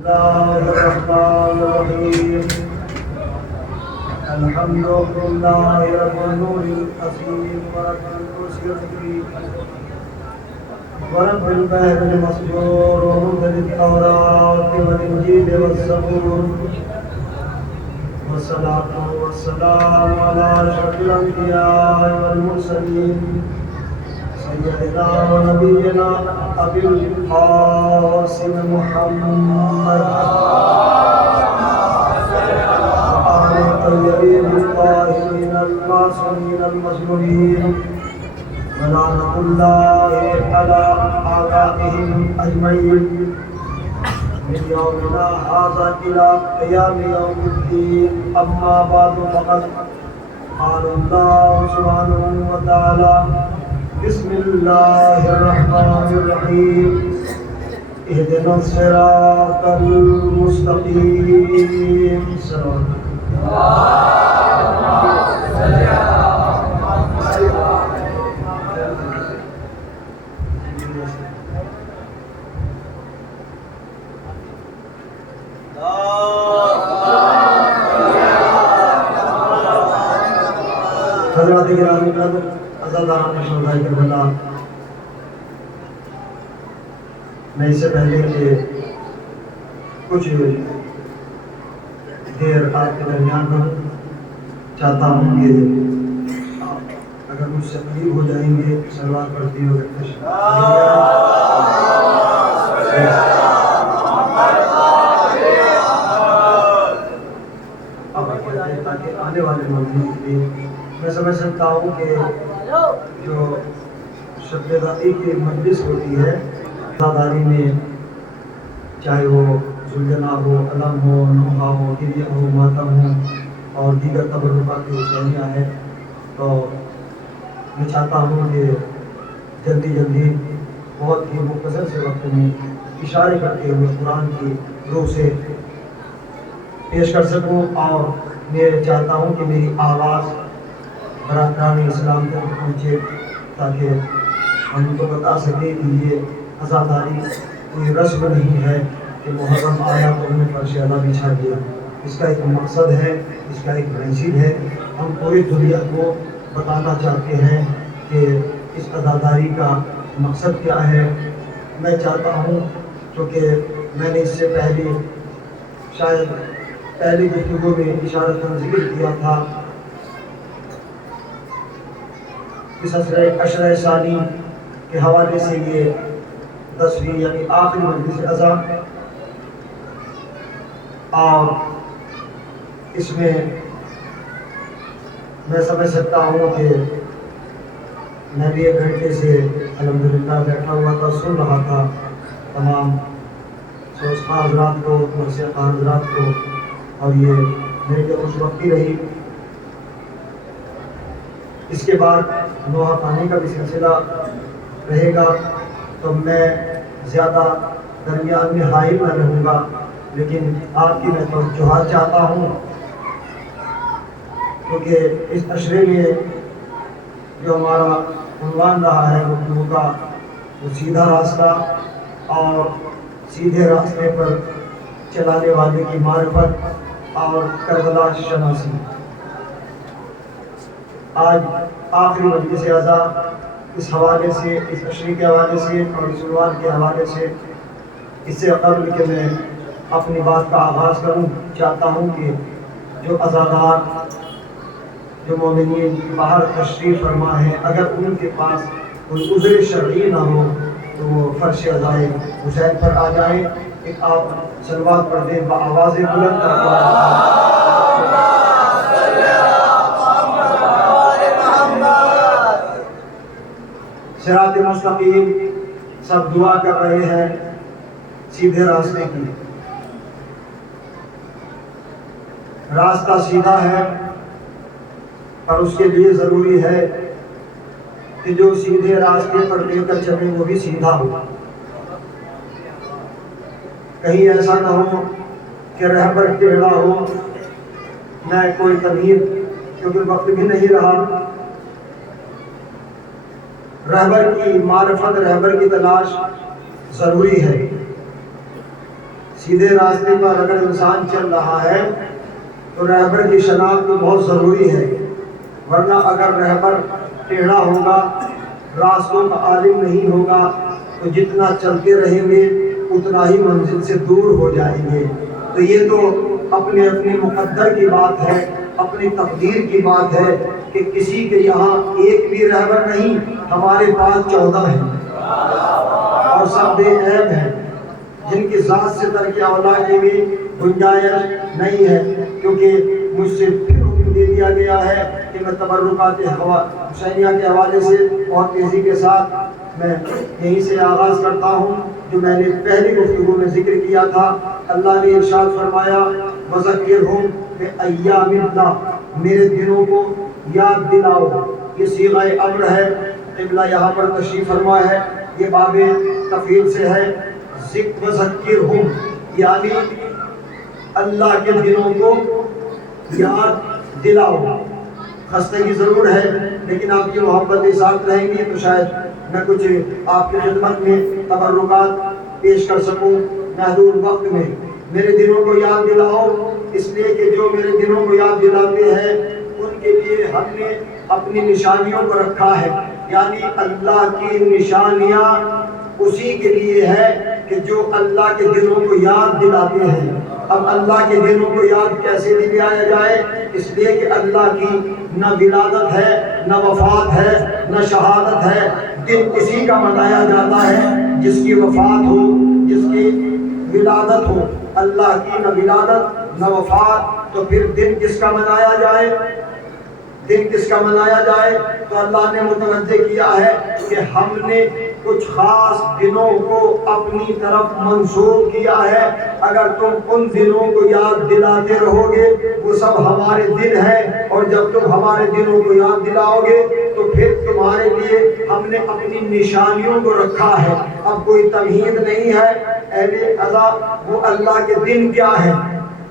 الله الرحمن الرحيم الحمد لله رب النور العظيم ورب الكرسي الكريم ورب البحر المسجور ومنزل التوراة والإنجيل والزبور والصلاة والسلام على أشرف الأنبياء والمرسلين سيدنا ونبينا أبي القاسم محمد وآل الطيبين الطاهرين المعصومين المظلومين ولعنة الله على أعدائهم أجمعين من يومنا هذا إلى قيام يوم الدين. أما بعد فقد قال الله سبحانه وتعالى بسم الله الرحمن الرحيم اهدنا الصراط المستقيم. صراط حضرات گرامی قدر عزاداران شہدائے کربلا، میں اس سے پہلے کہ کچھ دیر آپ کے درمیان رہوں چاہتا ہوں کہ اگر مجھ سے قریب ہو جائیں گے سلوات پڑھتی ہو تاکہ آنے والے موضوع کے لیے میں سمجھ سکتا ہوں کہ جو شب دائی کی مجلس ہوتی ہے عزاداری میں، چاہے وہ زلجنا ہو، علم ہو، نوحہ ہو، گریہ ہو، ماتم ہو اور دیگر تبرکات کی حسینیہ ہے، تو میں چاہتا ہوں کہ جلدی بہت ہی مختصر سے وقت میں اشارے کرتے ہوئے قرآن کی روح سے پیش کر سکوں، اور میں چاہتا ہوں کہ میری آواز براکران اسلام تک پہنچے تاکہ ہم کو بتا سکیں کہ یہ عزاداری کوئی رسم نہیں ہے کہ محرم آیا تو انہیں فرش ادا بچھا دیا. اس کا ایک مقصد ہے، اس کا ایک منصب ہے. ہم پوری دنیا کو بتانا چاہتے ہیں کہ اس عزاداری کا مقصد کیا ہے. میں چاہتا ہوں، کیونکہ میں نے اس سے پہلے شاید پہلی گفتگو میں اشارتاً ذکر کیا تھا، اس عشرہ ثانی کے حوالے سے یہ 10ویں یعنی آخری مجلس عزا، اور اس میں میں سمجھ سکتا ہوں کہ میں بھی 1 گھنٹے سے الحمدللہ بیٹھا ہوا تھا، سن رہا تھا تمام سوچتا حضرات کو، مرثیہ حضرات کو، اور یہ میرے لیے خوش وقتی رہی. اس کے بعد نوحہ خوانی کا بھی سلسلہ رہے گا، تو میں زیادہ درمیان میں حائل نہ رہوں گا، لیکن آپ کی میں توجہات چاہتا ہوں، کیونکہ اس عشرے میں جو ہمارا عنوان رہا ہے گفتگو کا، وہ سیدھا راستہ اور سیدھے راستے پر چلانے والے کی معرفت اور کربلا شناسی. آج آخری مجلس عزا اس حوالے سے، اس عشرے کے حوالے سے اور اس عنوان کے حوالے سے، اس سے قبل کہ میں اپنی بات کا آغاز کروں، چاہتا ہوں کہ جو عزادار، جو مومنین باہر تشریف فرما ہیں، اگر ان کے پاس کوئی عذر شرعی نہ ہو تو وہ فرش عزائے حسین پر آ جائیں. ایک آپ صلوات پڑھ دیں بآواز بلند تاکہ صراط مستقیم. سب دعا کر رہے ہیں سیدھے راستے کی. راستہ سیدھا ہے، اور اس کے لیے ضروری ہے کہ جو سیدھے راستے پر لے کر چلے وہ بھی سیدھا ہو. کہیں ایسا نہ ہو کہ رہبر ٹیڑھا ہو. میں کوئی تمہید، کیونکہ وقت بھی نہیں رہا، رہبر کی معرفت، رہبر کی تلاش ضروری ہے. سیدھے راستے پر اگر انسان چل رہا ہے تو رہبر کی شناخت تو بہت ضروری ہے، ورنہ اگر رہبر ٹیڑھا ہوگا، راستوں کا عالم نہیں ہوگا تو جتنا چلتے رہیں گے اتنا ہی منزل سے دور ہو جائیں گے۔ تو یہ تو اپنے اپنے مقدر کی بات ہے، اپنی تقدیر کی بات ہے کہ کسی کے یہاں ایک بھی رہبر نہیں، ہمارے پاس 14 ہیں اور سب بے عیب ہیں، جن کی ذات سے ترک اولا کی بھی گنجائش نہیں ہے، کیونکہ مجھ سے پھر حکم دے دیا گیا ہے کہ میں تبرکات حسینیہ کے حوالے سے بہت تیزی کے ساتھ میں یہیں سے آغاز کرتا ہوں جو میں نے پہلی گفتگو میں ذکر کیا تھا۔ اللہ نے ارشاد فرمایا وذکرہم بایام اللہ، میرے دنوں کو یاد دلاؤ۔ یہ صیغہ امر ہے، قبلہ یہاں پر تشریف فرما ہے، یہ باب تفعیل سے ہے۔ وذکرہم یعنی اللہ کے دنوں کو یاد دلاؤ۔ خستگی ضرور ہے لیکن آپ کی محبت کے ساتھ رہیں گی تو شاید میں کچھ آپ کی خدمت میں تبرکات پیش کر سکوں محدود وقت میں۔ میرے دنوں کو یاد دلاؤ، اس لیے کہ جو میرے دنوں کو یاد دلاتے ہیں ان کے لیے ہم نے اپنی نشانیوں کو رکھا ہے، یعنی اللہ کی نشانیاں اسی کے لیے ہے کہ جو اللہ کے دنوں کو یاد دلاتے ہیں۔ اب اللہ کے دنوں کو یاد کیسے دلایا جائے؟ اس لیے کہ اللہ کی نہ ولادت ہے، نہ وفات ہے، نہ شہادت ہے۔ دن اسی کا منایا جاتا ہے جس کی وفات ہو، جس کی ولادت ہو۔ اللہ کی نہ ولادت نہ وفات، تو پھر دن کس کا منایا جائے؟ دن کس کا منایا جائے؟ تو اللہ نے متوجہ کیا ہے کہ ہم نے کچھ خاص دنوں کو اپنی طرف منسوب کیا ہے۔ اگر تم ان دنوں کو یاد دلاتے رہو گے وہ سب ہمارے دن ہیں، اور جب تم ہمارے دنوں کو یاد دلاؤ گے تو پھر تمہارے لیے ہم نے اپنی نشانیوں کو رکھا ہے۔ اب کوئی تمہید نہیں ہے اہل قضا، وہ اللہ کے دن کیا ہیں؟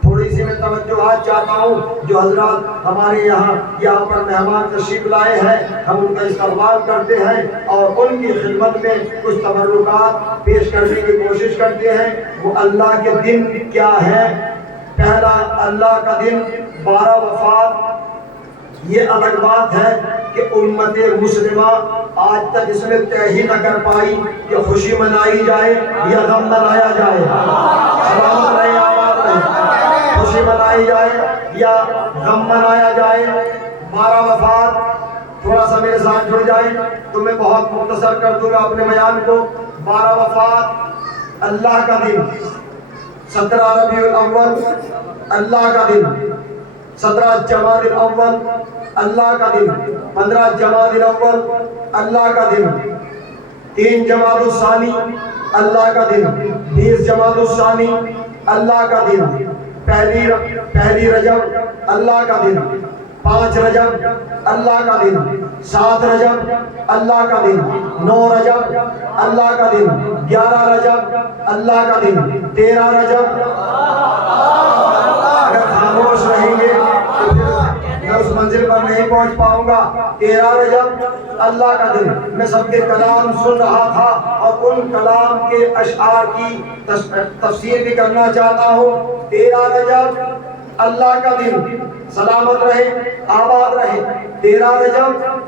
تھوڑی سی میں توجہات چاہتا ہوں۔ جو حضرات ہمارے یہاں پر مہمان تشریف لائے ہیں، ہم ان کا استقبال کرتے ہیں اور ان کی خدمت میں کچھ تبرکات پیش کرنے کی کوشش کرتے ہیں۔ وہ اللہ کے دن کیا ہے؟ پہلا اللہ کا دن 12 وفات۔ یہ الگ بات ہے کہ امت مسلمہ آج تک اس میں طے ہی نہ کر پائی کہ خوشی منائی جائے یا غم منایا جائے۔ سلامت رہے، آباد رہے، خوشی منائی جائے یا غم منایا جائے۔ 12 وفات، تھوڑا سا میرے ساتھ جڑ جائیں تو میں بہت مختصر کر دوں گا اپنے بیان کو۔ 12 وفات اللہ کا دن، 17 ربیع الاول اللہ کا دن، 17 جمادی الاول اللہ کا دن، 15 جمادی الاول اللہ کا دن، 3 جمادی الثانی اللہ کا دن، 20 جمادی الثانی اللہ کا دن، پہلی رجب اللہ کا دن، 5 رجب اللہ کا دن، 7 رجب اللہ کا دن، 9 رجب اللہ کا دن، 11 رجب اللہ کا دن، 13 رجب۔ اگر خاموش رہیں گے تو پھر میں اس منزل پر نہیں پہنچ پاؤں گا۔ 13 رجب اللہ کا دن، میں سب کے کلام سن رہا تھا اور ان کلام کے اشعار کی تفسیر بھی کرنا چاہتا ہوں۔ 13 رجب اللہ کا دن، سلامت رہے، آباد رہے۔ 13 رجب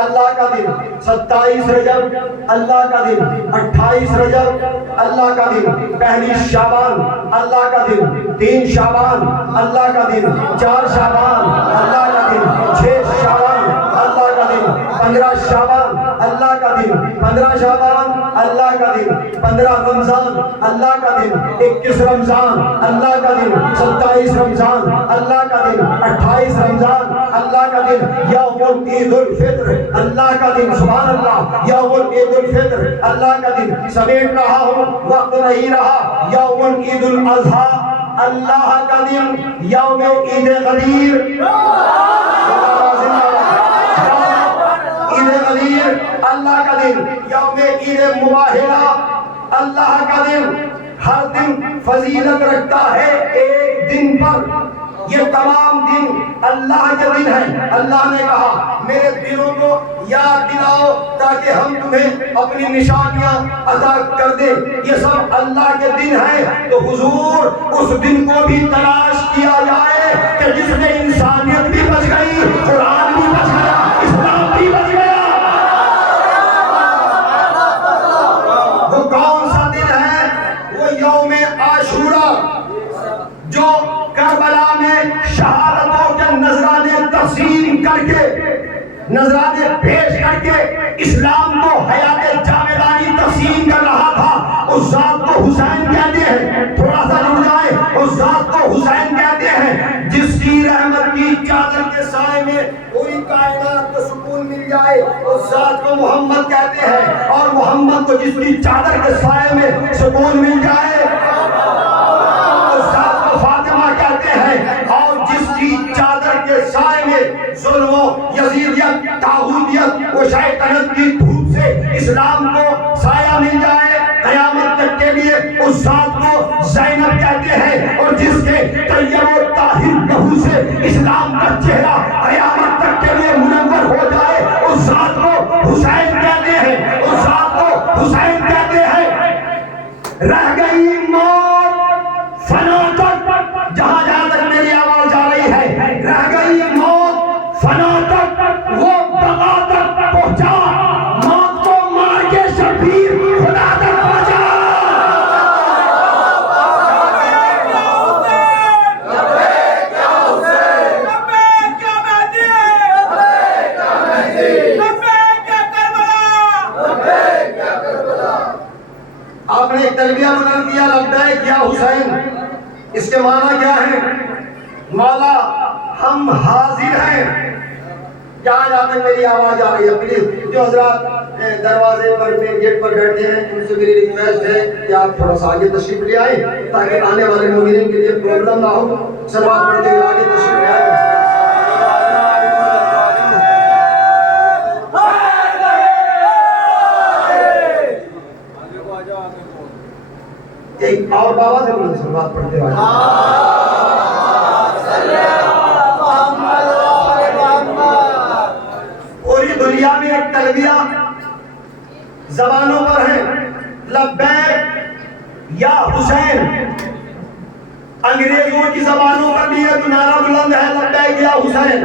اللہ کا دن، 27 رجب اللہ کا دن، 28 رجب اللہ کا دن، پہلی شعبان اللہ کا دن، 3 شعبان اللہ کا دن، 4 شعبان اللہ کا دن، 6 شعبان اللہ کا دن، 15 شعبان اللہ کا دن، 15 شعبان اللہ کا دن، 15 رمضان اللہ کا دن، 21 رمضان اللہ کا دن، 27 رمضان اللہ کا دن، 28 رمضان اللہ کا دن، یوم عید الفطر اللہ کا دن، سبحان اللہ، یوم عید الفطر اللہ کا دن۔ سمیٹ رہا ہوں، وقت نہیں رہا۔ یوم عید الاضحیٰ اللہ کا دن، یوم عید غدیر، عید غدیر اللہ کا دن، یوم عید مباہلہ اللہ کا دن۔ ہر دن فضیلت رکھتا ہے ایک دن پر، یہ تمام دن اللہ کے دن ہیں۔ اللہ نے کہا میرے دلوں کو یاد دلاؤ تاکہ ہم تمہیں اپنی نشانیاں عطا کر دیں. یہ سب اللہ کے دن ہیں. تو حضور اس دن کو بھی تلاش کیا جائے کہ جس میں انسانیت بھی بچ گئی, قرآن بھی بچ گیا, اسلام بھی بچ گیا. وہ کون سا دن ہے؟ وہ یوم عاشورہ, جو کربلا میں شہادتوں کے نذرانے تقسیم کر کے, نذرانے پیش کر کے اسلام کو حیات جاویدانی تقسیم کر رہا تھا. اس ذات کو حسین کہتے ہیں. تھوڑا سا رک جائے, اس ذات کو حسین کہتے ہیں جس کی رحمت کی چادر کے سائے میں پوری کائنات کو سکون مل جائے. اس ذات کو محمد کہتے ہیں, اور محمد کو جس کی چادر کے سائے میں سکون مل جائے اس ذات کو فاطمہ کہتے ہیں. اور جس کی چادر کے سائے میں ظلم و یزیدیت, طاغوتیت و شیطنت کی دھوپ سے اسلام کو سایہ مل جائے قیامت تک کے لیے, اس ذات کو زینب کہتے ہیں. اور جس کے طیب و طاہر لہو سے اسلام کا چہرہ قیامت تک کے لیے منور ہو جائے, اس ذات کو حسین کہتے ہیں. اس ذات کو حسین کہتے ہیں. رہ گئی موت فنا تک, جہاں جہاں تک میری آواز جا رہی ہے, رہ گئی موت فنا تک, وہ بقا تک پہنچا, موت کو مار کے شبیر خدا تک پہنچا. آپ نے ایک تلبیہ بلند کیا, لبیک یا حسین. اس کے معنی کیا ہے؟ مولا ہم حاضر ہیں. جہاں جہاں تک میری آواز آ رہی ہے, پلیز جو حضرات دروازے پر گیٹ پر بیٹھے ہیں ان سے میری ریکویسٹ ہے کہ آپ تھوڑا سا آگے تشریف لے آئیں تاکہ آنے والے مومنین کے لیے پرابلم نہ ہو. صلوات پڑھتے ہوئے آگے تشریف لے آئیں. ایک اور بابا سے بولیں صلوات پڑھتے ہوئے. پوری دنیا میں ایک تلبیہ زبانوں پر ہے, لبیک یا حسین. انگریزوں کی زبانوں پر بھی ایک نعرہ بلند ہے, لبیک یا حسین.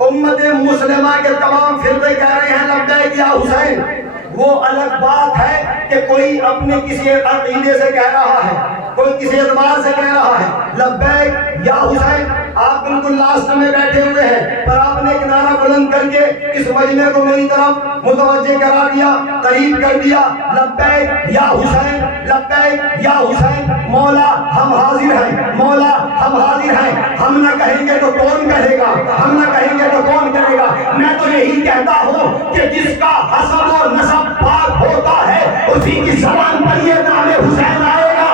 امت مسلمہ کے تمام فرقے کہہ رہے ہیں لبیک یا حسین. وہ الگ بات ہے کہ کوئی اپنے کسی عقیدے سے کہہ رہا ہے, کوئی کسی اعتبار سے کہہ رہا ہے لبیک یا حسین. آپ بالکل لاسٹ میں بیٹھے ہوئے ہیں, پر آپ نے ایک نعرہ بلند کر کے اس مجمع کو میری طرف متوجہ کرا دیا, قریب کر دیا. لبیک یا حسین, لبیک یا حسین. مولا ہم حاضر ہیں, مولا ہم حاضر ہیں. ہم نہ کہیں گے تو کون کہے گا, ہم نہ کہیں گے تو کون کرے گا. میں تو یہی کہتا ہوں کہ جس کا حسب و نسب پاک ہوتا ہے اسی کی زبان پر یہ نام حسین آئے گا.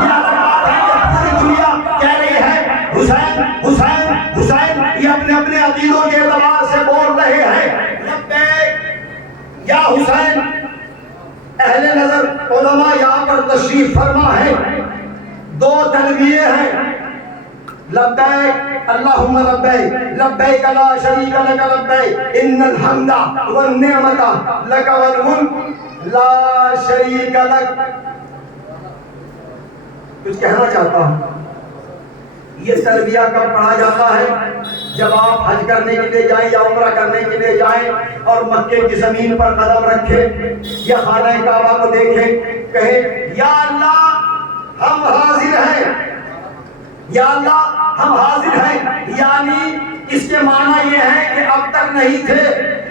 یہ الگ بات ہے کہ پوری دنیا کہہ رہی ہے حسین حسین حسین, یہ اپنے اپنے عقیدوں کے اعتبار سے بول رہے ہیں لبیک یا حسین. اہل نظر علماء یہاں پر تشریف فرما ہے. دو تلبیے ہیں, لبیک اللہم لبیک, لبیک لا شریک لک لبیک, ان الحمد والنعمت لک والملک لا شریک لک. کچھ کہنا چاہتا ہوں. یہ تلبیہ کب پڑھا جاتا ہے؟ جب آپ حج کرنے کے لیے جائیں یا عمرہ کرنے کے لیے جائیں اور مکے کی زمین پر قدم رکھیں یا خانہ کعبہ کو دیکھیں, کہیں یا اللہ ہم حاضر ہیں, یا اللہ ہم حاضر ہیں. یعنی اس کے معنی یہ ہے کہ اب تک نہیں تھے,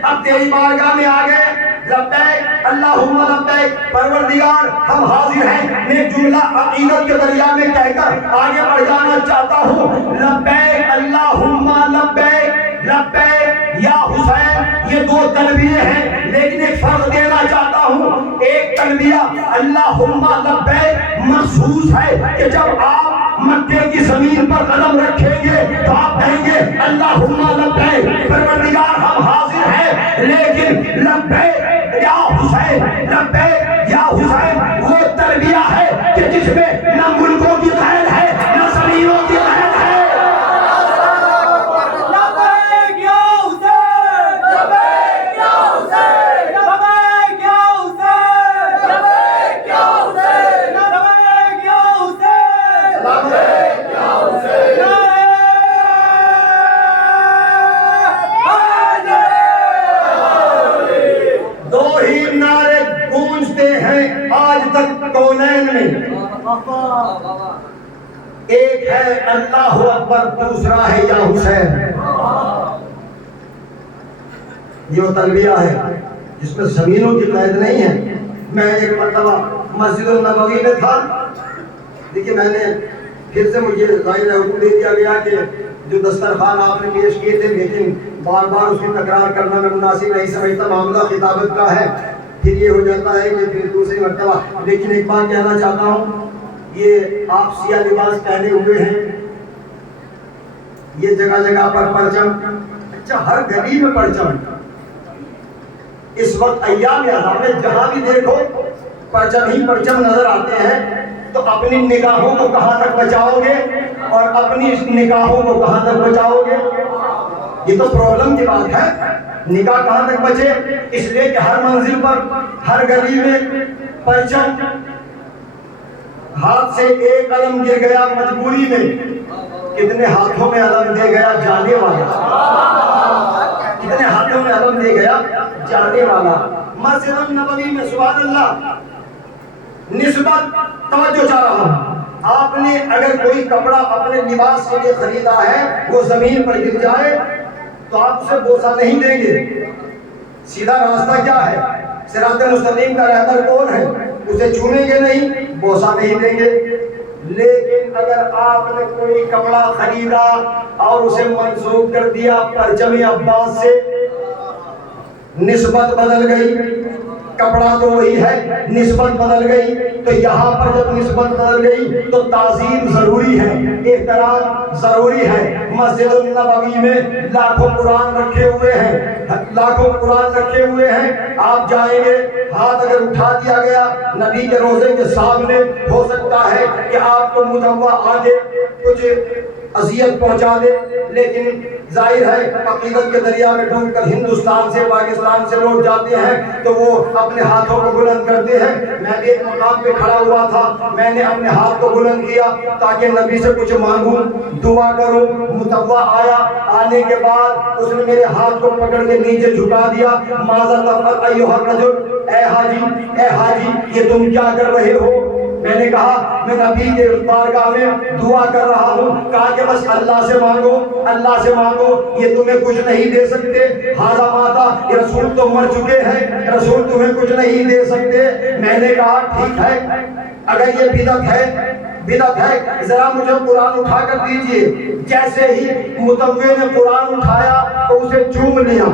اب تیری بارگاہ میں آ گئے. لبیک اللہم لبیک, پروردگار ہم حاضر ہیں. میں جملہ عقیدت کے دریا میں کہہ کر آگے بڑھ جانا چاہتا ہوں. لبیک اللہم لبیک, لبیک یا حسین. یہ دو تلبیے ہیں, لیکن ایک فرق دینا چاہتا ہوں. ایک تلبیہ اللہم لبیک مخصوص ہے کہ جب آپ مکے کی زمین پر قدم رکھیں گے تو آپ کہیں گے اللہم لبیک, پروردگار ہم حاضر ہیں. لیکن لبیک یا حسین, لبیک یا حسین وہ تلبیہ ہے کہ جس میں نہ ملکوں کی قید ہے نہ زمینوں کی قید ہے. ایک ہے اللہ اکبر، دوسرا ہے یا حسین۔ یہ وہ تلبیہ ہے جس میں زمینوں کی قید نہیں ہے۔ میں ایک مرتبہ مسجد النبوی میں تھا، دیکھیے میں نے پھر سے مجھے ظاہر ہے حکم دے دیا گیا کہ جو دسترخوان آپ نے پیش کیے تھے، لیکن بار بار اس کی تکرار کرنا میں مناسب نہیں سمجھتا، معاملہ خطابت کا ہے، پھر یہ ہو جاتا ہے کہ پھر دوسری مرتبہ۔ لیکن ایک بات کہنا چاہتا ہوں، یہ آپ سیاہ لباس پہنے ہوئے ہیں، یہ جگہ جگہ پر پرچم، اچھا ہر گلی میں پرچم، اس وقت ایام اعظام میں جہاں بھی دیکھو پرچم ہی پرچم نظر آتے ہیں، تو اپنی نگاہوں کو کہاں تک بچاؤ گے اور اپنی نگاہوں کو کہاں تک بچاؤ گے؟ یہ تو پرابلم کی بات ہے، نگاہ کہاں تک بچے؟ اس لیے کہ ہر منزل پر، ہر گلی میں پرچم، ہاتھ سے ایک علم گر گیا مجبوری میں، کتنے ہاتھوں میں علم دے گیا جانے والا، کتنے ہاتھوں میں علم دے گیا جانے والا۔ مسجد النبوی میں سبحان اللہ، نسبت توجہ چاہ رہا ہوں، آپ نے اگر کوئی کپڑا اپنے لباس کے لیے خریدا ہے، وہ زمین پر گر جائے تو آپ اسے بوسہ نہیں دیں گے۔ سیدھا راستہ کیا ہے؟ صراط مستقیم کا رہبر کون ہے؟ اسے چومیں گے نہیں، بوسہ نہیں دیں گے۔ لیکن اگر آپ نے کوئی کپڑا خریدا اور اسے منسوخ کر دیا پرچم عباس سے، نسبت بدل گئی، کپڑا تو وہی ہے، نسبت بدل گئی، تو یہاں پر جب نسبت بدل گئی تو تعظیم ضروری ہے، احترام ضروری ہے۔ مسجد النبوی میں لاکھوں قرآن رکھے ہوئے ہیں، لاکھوں قرآن رکھے ہوئے ہیں، آپ جائیں گے، ہاتھ اگر اٹھا دیا گیا نبی کے روضے کے سامنے، ہو سکتا ہے کہ آپ کو متوع آگے کچھ اذیت پہنچا دے، لیکن ظاہر ہے عقیدت کے دریا میں ڈوب کر ہندوستان سے، پاکستان سے لوٹ جاتے ہیں تو وہ اپنے ہاتھوں کو بلند کرتے ہیں۔ میں بھی ایک مقام پہ کھڑا ہوا تھا، میں نے اپنے ہاتھ کو بلند کیا تاکہ نبی سے کچھ مانگوں، دعا کروں، متوع آیا، آنے کے بعد اس نے میرے ہاتھ کو پکڑ کے نیچے جھکا دیا، ماذا تفعل ایھا الرجل، اے حاجی یہ تم کیا کر رہے ہو؟ میں نے کہا میں نبی کے بارگاہ میں دعا کر رہا ہوں۔ کہا کہ بس اللہ سے مانگو، اللہ سے مانگو، یہ تمہیں کچھ نہیں دے سکتے، ہاذا ماتا، یہ رسول تو مر چکے ہیں، رسول تمہیں کچھ نہیں دے سکتے۔ میں نے کہا ٹھیک ہے، اگر یہ بدعت ہے ذرا مجھے قرآن اٹھا کر دیجئے۔ جیسے ہی متوع نے قرآن اٹھایا تو اسے چوم لیا۔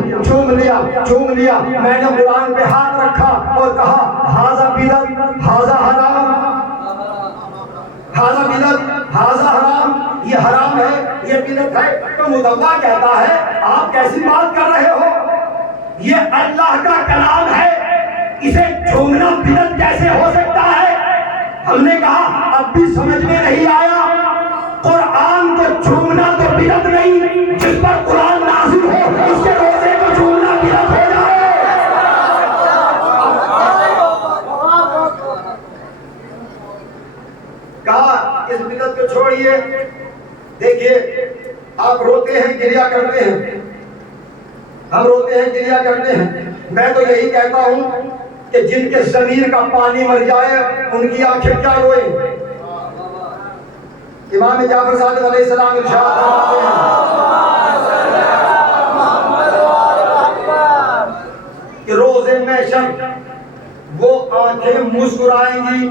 میں نے قرآن پہ ہاتھ رکھا اور کہا ہاذا بدعت، ہاذا حرام، ہاذا بدعت، ہاذا حرام، یہ حرام ہے، یہ بدعت ہے۔ تو متوع کہتا ہے آپ کیسی بات کر رہے ہو، یہ اللہ کا کلام ہے، اسے چھومنا بدعت کیسے ہو سکتا ہے؟ ہم نے کہا اب بھی سمجھ میں نہیں آیا، قرآن کو چھومنا تو بدعت نہیں، جس پر قرآن نازل ہو اس کے روزے کو چھومنا بدعت ہو جائے۔ کہا اس بدعت کو چھوڑیے۔ دیکھیے آپ روتے ہیں، گریا کرتے ہیں، ہم روتے ہیں، گریا کرتے ہیں، میں تو یہی کہتا ہوں کہ جن کے ضمیر کا پانی مر جائے ان کی آنکھیں کیا روئیں۔ امام جعفر صادق علیہ السلام ارشاد فرماتے ہیں کہ روز محشر وہ آنکھیں مسکرائیں گی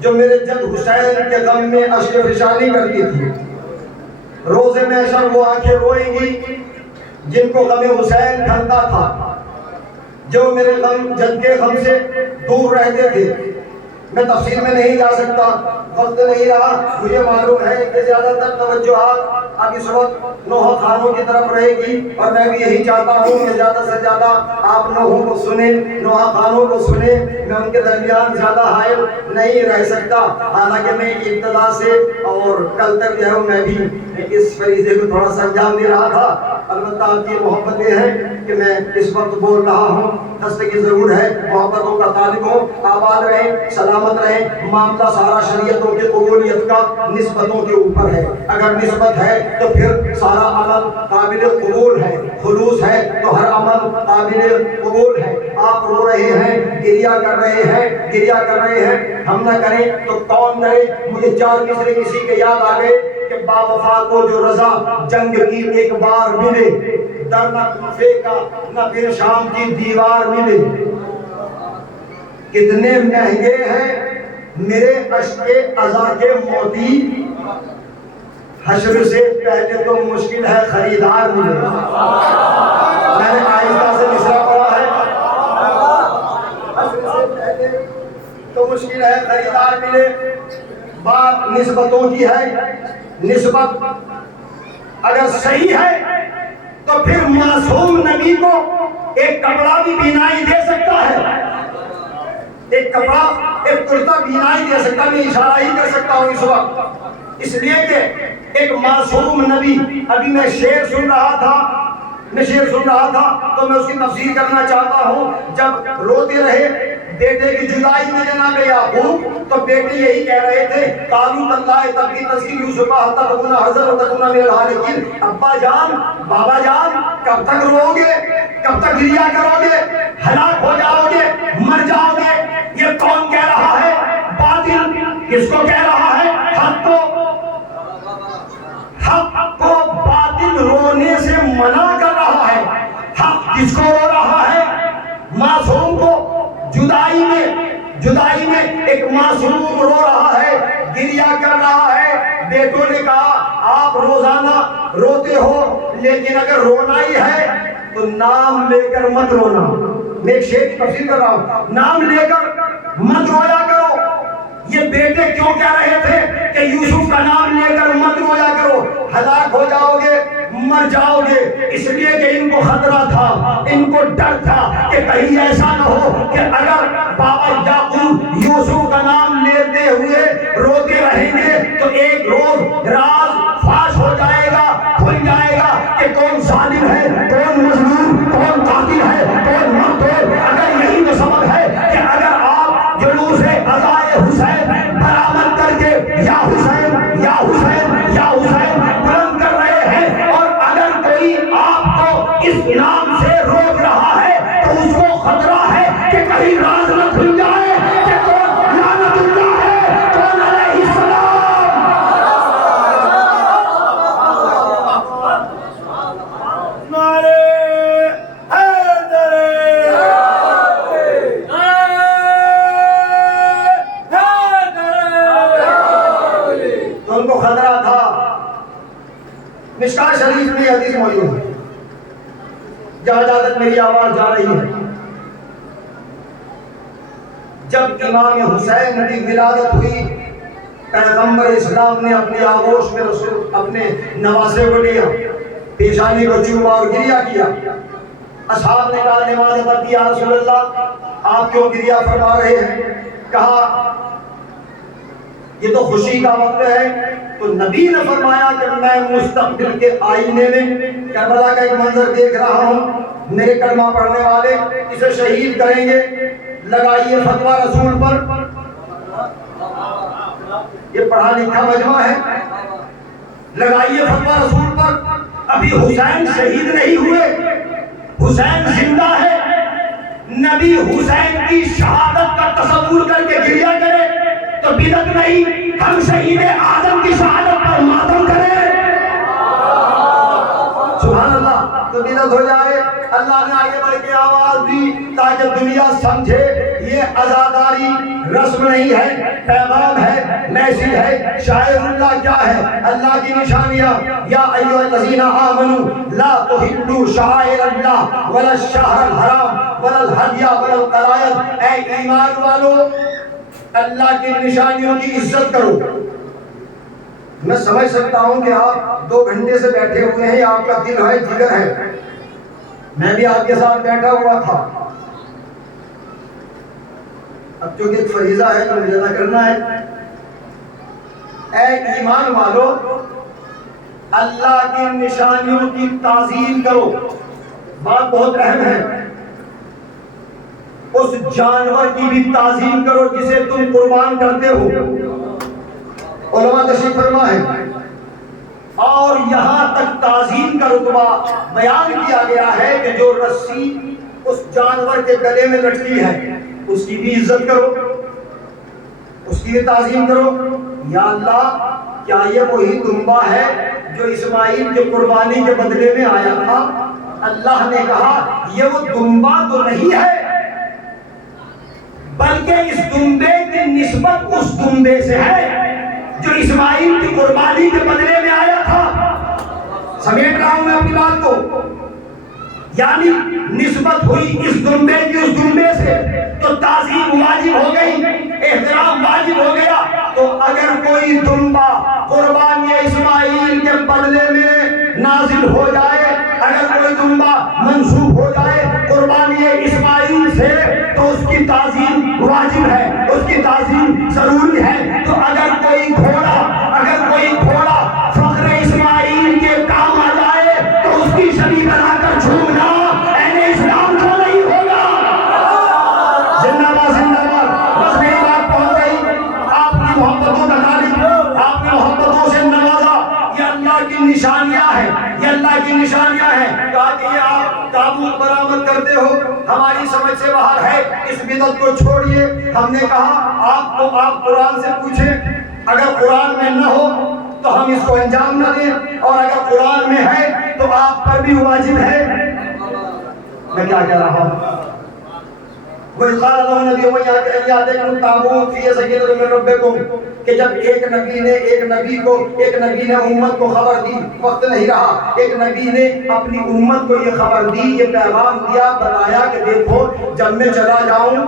جو میرے جد حسین کے غم میں اشک فشانی کرتی تھی۔ روز محشر وہ آنکھیں روئیں گی جن کو غم حسین کھلتا تھا، جو میرے غم جد کے غم سے دور رہتے تھے۔ میں تفصیل میں نہیں جا سکتا، وقت نہیں رہا۔ مجھے معلوم ہے کہ زیادہ تر توجہات اب اس وقت نوحہ خانوں کی طرف رہے گی، اور میں بھی یہی چاہتا ہوں کہ زیادہ سے زیادہ آپ نوحوں کو سنیں، نوحہ خانوں کو سنیں۔ میں ان کے درمیان زیادہ حائل نہیں رہ سکتا، حالانکہ میں ابتدا سے اور کل تک جو ہے میں بھی اس فریضے کو تھوڑا سا انجام دے رہا تھا۔ البتہ آپ کی محبت یہ ہے کہ میں اس وقت بول رہا ہوں، خستگی ضرور ہے، محبتوں کا طالب ہوں۔ آباد رہیں، سلامت رہیں۔ معاملہ سارا شریعتوں کی قبولیت کا نسبتوں کے اوپر ہے۔ اگر نسبت ہے تو پھر سارا عمل قابل قبول ہے، خلوص ہے تو ہر عمل قابل قبول ہے۔ آپ رو رہے ہیں، گریا کر رہے ہیں، ہم نہ کریں تو کون کرے؟ مجھے 4 مصرے کسی کے یاد آ گئے کہ با وفا کو جو رضا جنگ کی ایک بار ملے، در نہ کوفے کا نہ پھر شام کی دیوار ملے۔ کتنے مہنگے ہیں میرے عشق ازا کے موتی، حشر سے پہلے تو مشکل ہے خریدار ملے۔ میں نے آہستہ سے مصرع پڑھا ہے، حشر سے پہلے تو مشکل ہے خریدار ملے۔ بات نسبتوں کی ہے، نسبت اگر صحیح ہے تو پھر معصوم نبی کو ایک کپڑا بھی بینائی دے سکتا ہے، ایک کپڑا ایک کرتا بینائی دے سکتا، میں اشارہ ہی کر سکتا ہوں اس وقت، اس لیے کہ ایک معصوم نبی۔ ابھی میں شعر سن رہا تھا تو میں اس کی تفسیر کرنا چاہتا ہوں۔ جب روتے رہے بیٹے کی جدائی میں جناب یعقوب، تو بیٹے یہی کہہ رہے تھے قالوا تاللہ تبغی تذکیر یوسف حتی تکون حرضا وتکون من الہالکین۔ ابا جان، بابا جان، کب تک رو گے، کب تک گریا کرو گے، ہلاک ہو جاؤ گے، مر جاؤ گے؟ یہ کون کہہ رہا ہے؟ باطل کس کو کہہ رہا ہے؟ حق کو باطل رونے سے منع کر رہا ہے۔ حق کس کو رو رہا ہے؟ معصوم کو۔ جدائی میں ایک معصوم رو رہا ہے، گریا کر رہا ہے۔ بیٹوں نے کہا آپ روزانہ روتے ہو، لیکن اگر رونا ہی ہے تو نام لے کر مت رونا۔ میں ایک شعر کی تفسیر کر رہا ہوں، نام لے کر مت رویا کرو۔ یہ بیٹے کیوں کہہ رہے تھے کہ یوسف کا نام لے کر مت رویا کرو، ہلاک ہو جاؤ گے، مر جاؤ گے؟ اس لیے کہ ان کو خطرہ تھا، ان کو ڈر تھا کہ کہیں ایسا نہ ہو کہ اگر بابا یعقوب یوسف کا نام لیتے ہوئے روتے رہیں گے تو ایک روز راز فاش ہو جائے گا، کھل جائے گا کہ کون ظالم ہے، کون مظلوم، کون قاتل ہے، کون مقتول۔ اگر یہی تو سبب ہے کہ اگر آپ جلوس ازائے حسین برآمد کر کے یا حسین یا حسین یا حسین بلند کر رہے ہیں، اور اگر کوئی آپ کو اس انعام سے روک رہا ہے تو اس کو خطرہ ہے کہ کہیں راز نہ کھل جائے کہ کون لعنت اللہ ہے، کون علیہ السلام۔ تو ان کو خطرہ تھا۔ مشکاہ شریف میں حدیث موجود ہے، جہاں جہاں تک میری آواز جا رہی ہے، جب امام حسین کی ولادت ہوئی، پیغمبر اسلام نے اپنی آغوش میں رسول اپنے نواسے کو لیا، پیشانی کو چوما اور گریا کیا۔ اصحاب نے کہا نماز پڑھی یا رسول اللہ، آپ کیوں گریا فرما رہے ہیں؟ کہا یہ تو خوشی کا وقت ہے۔ تو نبی نے فرمایا کہ میں مستقبل کے آئینے میں کربلا کا ایک منظر دیکھ رہا ہوں، میرے کلمہ پڑھنے والے اسے شہید کریں گے، لگائیے فتویٰ رسول پر۔ یہ پڑھا لکھا مجمع ہے، لگائیے فتویٰ رسول پر۔ ابھی حسین شہید نہیں ہوئے، حسین زندہ ہے۔ نبی حسین کی شہادت کا تصور کر کے گریا کرے تو بدعت نہیں، ہم شہید اعظم کی شہادت پر ماتم کریں، سبحان اللہ، تو بدعت ہو جائے۔ اللہ نے آگے بڑھ کے آواز دی تاکہ دنیا سمجھے یہ عزاداری رسم نہیں ہے، پیغام ہے، میسج ہے۔ شاعر اللہ کیا ہے؟ اللہ کی نشانیاں، یا ایھا الذین آمنوا لا تحلوا شعائر اللہ ولا الشہر الحرام ولا الہدی ولا القلائد۔ اے ایمان والو، اللہ کی نشانیوں کی عزت کرو۔ میں سمجھ سکتا ہوں کہ آپ 2 گھنٹے سے بیٹھے ہوئے ہیں، آپ کا دل ہے، جگر ہے، میں بھی آپ کے ساتھ بیٹھا ہوا تھا۔ اب چونکہ ایک فریضہ ہے تو مجھے ادا کرنا ہے۔ اے ایمان والو، اللہ کی نشانیوں کی تعظیم کرو۔ بات بہت اہم ہے۔ اس جانور کی بھی تعظیم کرو جسے تم قربان کرتے ہو۔ علماء تشریف فرما ہے، اور یہاں تک تعظیم کا رتبہ بیان کیا گیا ہے کہ جو رسی اس جانور کے گلے میں لٹکی ہے اس کی بھی عزت کرو، اس کی بھی تعظیم کرو۔ یا اللہ کیا یہ وہی دمبا ہے جو اسماعیل کے قربانی کے بدلے میں آیا تھا؟ اللہ نے کہا یہ وہ دمبا تو نہیں ہے، بلکہ اس دمبے کی نسبت اس دمبے سے ہے جو اسماعیل کی قربانی کے بدلے میں آیا تھا۔ سمیٹ رہا ہوں میں اپنی بات کو، یعنی نسبت ہوئی اس دمبے کی اس دمبے سے تو تعظیم واجب ہو گئی، احترام واجب ہو گیا۔ تو اگر کوئی دمبا قربانی اسماعیل کے بدلے میں نازل ہو جائے، اگر کوئی دمبا منسوب ہو جائے قربانی اسماعیل سے، تو اس کی تعظیم واجب ہے، اس کی تعظیم ضروری ہے۔ تو اگر کوئی گھوڑا فخر اسماعیل کے کام آ جائے تو اس کی شبیہ بنا کر جھومنا اہل اسلام کو نہیں ہوگا۔ زندہ باد زندہ باد۔ بس میری بات پہنچ گئی، آپ کی محبتوں کا تعلق، آپ کی محبتوں سے نوازا، یہ اللہ کی نشانیاں ہیں، یہ اللہ کی نشانیاں ہیں۔ کہا کہ یہ آپ تابوت برآمد کرتے ہو ہماری سمجھ سے باہر ہے، اس بدعت کو چھوڑیے۔ ہم نے کہا آپ قرآن سے پوچھیں، اگر قرآن میں نہ ہو تو ہم اس کو انجام نہ دیں، اور اگر قرآن میں ہے تو آپ پر بھی واجب ہے۔ میں کیا کہہ رہا ہوں؟ وَإِذْ قَالَ لَهُ النَّبِيُّ مَن يَأْتِكُمُ التَّابُوتُ فِيهِ سَكِينَةٌ مِّن رَّبِّكُمْ، کہ جب ایک نبی نے امت کو خبر دی، وقت نہیں رہا، ایک نبی نے اپنی امت کو یہ خبر دی، یہ پیغام دیا، بتایا کہ دیکھو جب میں چلا جاؤں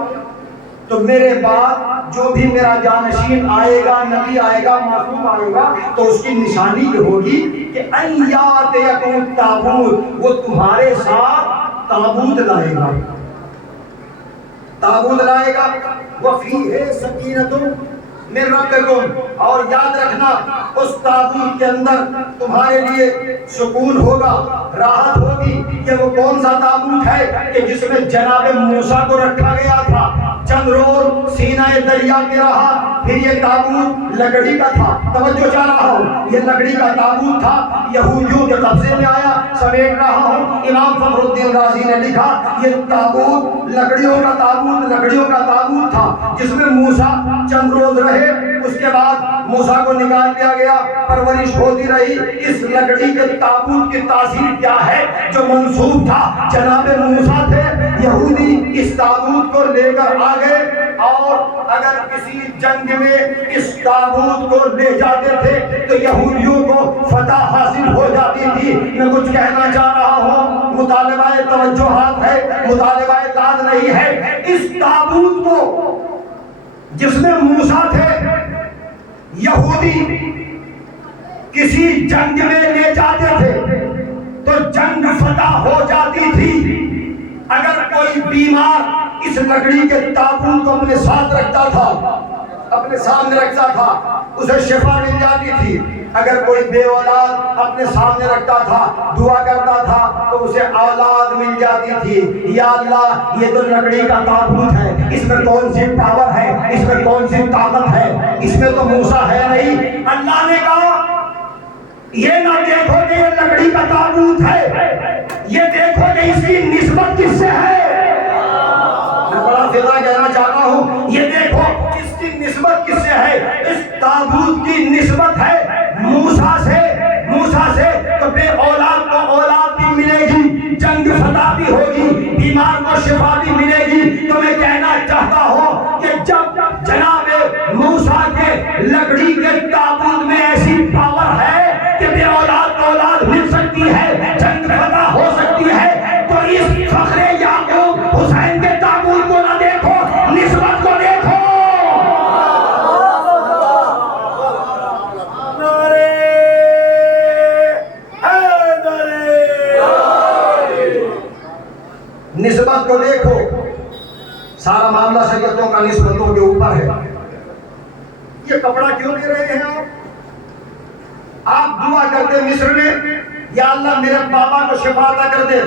تو میرے بعد جو بھی میرا جانشین آئے گا، نبی آئے گا، معصوم آئے گا، تو اس کی نشانی یہ ہوگی کہ اَن یَأْتِیَکُمُ التَّابُوتُ، وہ تمہارے ساتھ تابوت لائے گا، تابوت لائے گا۔ وَفِيهِ سَکِینَةٌ مِّن رَّبِّکُمْ، اور یاد رکھنا اس تابوت کے اندر تمہارے لیے سکون ہوگا، راحت ہوگی۔ یہ وہ کون سا تابوت ہے کہ جس میں جناب موسیٰ کو رکھا گیا تھا، چند روز سینہ دریا کے رہا، پھر یہ تابوت لکڑی کا تھا۔ توجہ چاہ رہا ہوں، یہ لکڑی کا تابوت تھا، یہودیوں کے قبضے میں آیا۔ سمیٹ رہا ہوں، امام فخر الدین رازی نے لکھا یہ تابوت لکڑیوں کا تابوت تھا، جس میں موسیٰ چند روز رہے، اس کے بعد موسیٰ کو نکال دیا گیا، پرورش ہوتی رہی۔ اس لکڑی کے تابوت کی تاثیر کیا ہے؟ جو منسوب تھا جناب موسیٰ تھے، یہودی اس تابوت کو لے کر آ گئے، اور اگر کسی جنگ میں اس تابوت کو لے جاتے تھے تو یہودیوں کو فتح حاصل ہو جاتی تھی۔ میں کچھ کہنا چاہ رہا ہوں، مطالبہ توجہات ہے، مطالبہ داد نہیں ہے۔ اس تابوت کو جس میں موسیٰ تھے، یہودی کسی جنگ میں لے جاتے تھے تو جنگ فتح ہو جاتی تھی۔ اگر کوئی بیمار اس لکڑی کے تابوت کو اپنے ساتھ رکھتا تھا، اپنے سامنے رکھتا تھا، اسے شفا مل جاتی تھی۔ اگر کوئی بے اولاد اپنے سامنے رکھتا تھا، دعا کرتا تھا، تو اسے اولاد مل جاتی تھی۔ یا اللہ یہ تو لکڑی کا تابوت ہے، اس میں کون سی پاور ہے، اس میں کون سی طاقت ہے، اس میں تو موسیٰ ہے نہیں۔ اللہ نے کہا یہ نہ دیکھو کہ یہ لکڑی کا تابوت ہے، یہ دیکھو کہ اس کی نسبت کس سے ہے۔ میں بڑا فضا کہنا چاہتا ہوں، یہ دیکھو اس کی نسبت کس سے ہے۔ اس تابوت کی نسبت ہے موسیٰ سے۔ تو بے اولاد کو اولاد بھی ملے گی، جنگ فتح بھی ہوگی، بیمار کو شفا بھی ملے گی۔ تو میں کہنا چاہتا ہوں کہ جب جناب موسیٰ کے لکڑی کے تابوت میں ایسی پاور ہے کہ بے اولاد کو اولاد مل سکتی ہے، جنگ فتح ہو سکتی ہے، تو اس فخر یعقوب حسین کے تابوت کو نہ دیکھو، نسبت کو دیکھو۔ نسبت کو دیکھو، سارا معاملہ شریعتوں کا نسبتوں کے اوپر ہے۔ یہ کپڑا کیوں دے رہے ہیں آپ دعا کرتے مصر میں، یا اللہ میرے بابا کو شفا عطا کر دے۔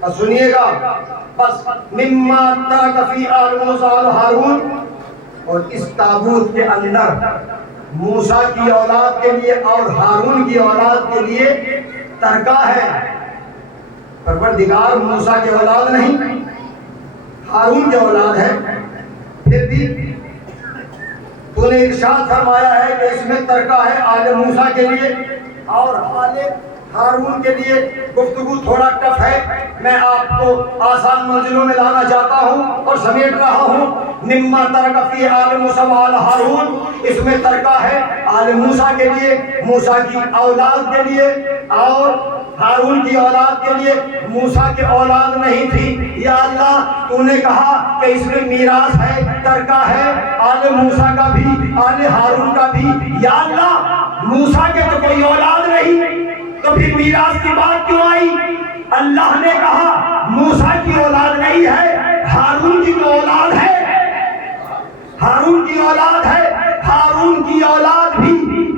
اور سنیے گا، بس مما ترک فی آل موسیٰ و ہارون، اور اس تابوت کے اندر موسیٰ کی اولاد کے لیے اور ہارون کی اولاد کے لیے ترکہ ہے، پروردگار موسیٰ کی اولاد نہیں، ہارون کی اولاد ہے، پھر بھی تو نے ارشاد فرمایا ہے کہ اس میں ترکہ ہے آل موسیٰ کے لیے اور آل ہارون کے لیے گفتگو تھوڑا ٹف ہے، میں آپ کو آسان منزلوں میں لانا چاہتا ہوں اور سمیٹ رہا ہوں۔ مما ترک فی آل موسیٰ و آل ہارون، اس میں ترکہ ہے آل موسیٰ کے لیے، موسیٰ کی اولاد کے لیے، اور ہارون کی اولاد کے لیے۔ موسیٰ کی اولاد نہیں تھی، یا اللہ تو نے کہا کہ اس میں میراث ہے، ترکہ ہے آل موسیٰ کا بھی، آل ہارون کا بھی۔ یا اللہ موسیٰ کے تو کوئی اولاد نہیں، تو پھر میراث کی بات کیوں آئی؟ اللہ نے کہا موسیٰ کی اولاد نہیں ہے، ہارون کی تو اولاد ہے، ہارون کی اولاد ہے، ہارون کی اولاد بھی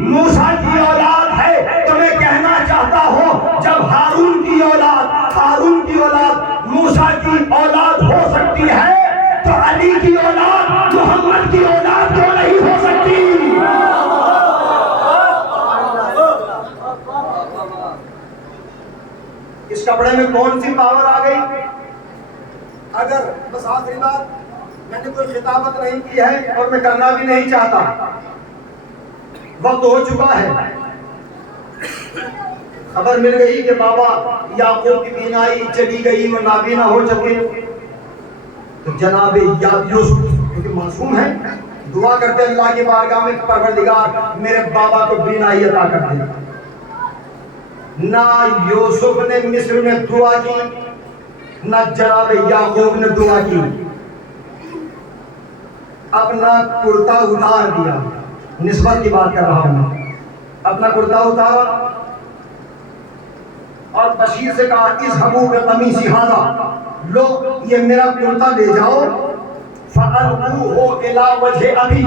موسیٰ کی اولاد ہے۔ تو میں کہنا چاہتا ہوں جب ہارون کی اولاد موسیٰ کی اولاد ہو سکتی ہے تو علی کی اولاد محمد کی اولاد کیوں نہیں ہو سکتی؟ اس کپڑے میں کون سی پاور آ گئی؟ اگر بس آخری بات، میں نے کوئی خطابت نہیں کی ہے اور میں کرنا بھی نہیں چاہتا، وقت ہو چکا ہے۔ خبر مل گئی کہ بابا یعقوب کی بینائی چلی گئی، وہ نابینا ہو چکے، تو جناب یوسف کیونکہ معصوم ہے، دعا کرتے اللہ کی بارگاہ میں، پروردگار میرے بابا کو بینائی عطا کر دے۔ نہ یوسف نے مصر میں دعا کی، نہ جناب یعقوب نے دعا کی، اپنا کرتا اتار دیا، نسبت کی بات کر رہا ہوں، اپنا کرتا اتارا اور بشیر سے کہا اذهبوا بقمیصی ھذا، لو یہ میرا کرتا لے جاؤ، فَأَلْقُوهُ إِلَىٰ وَجْهِ أَبِي،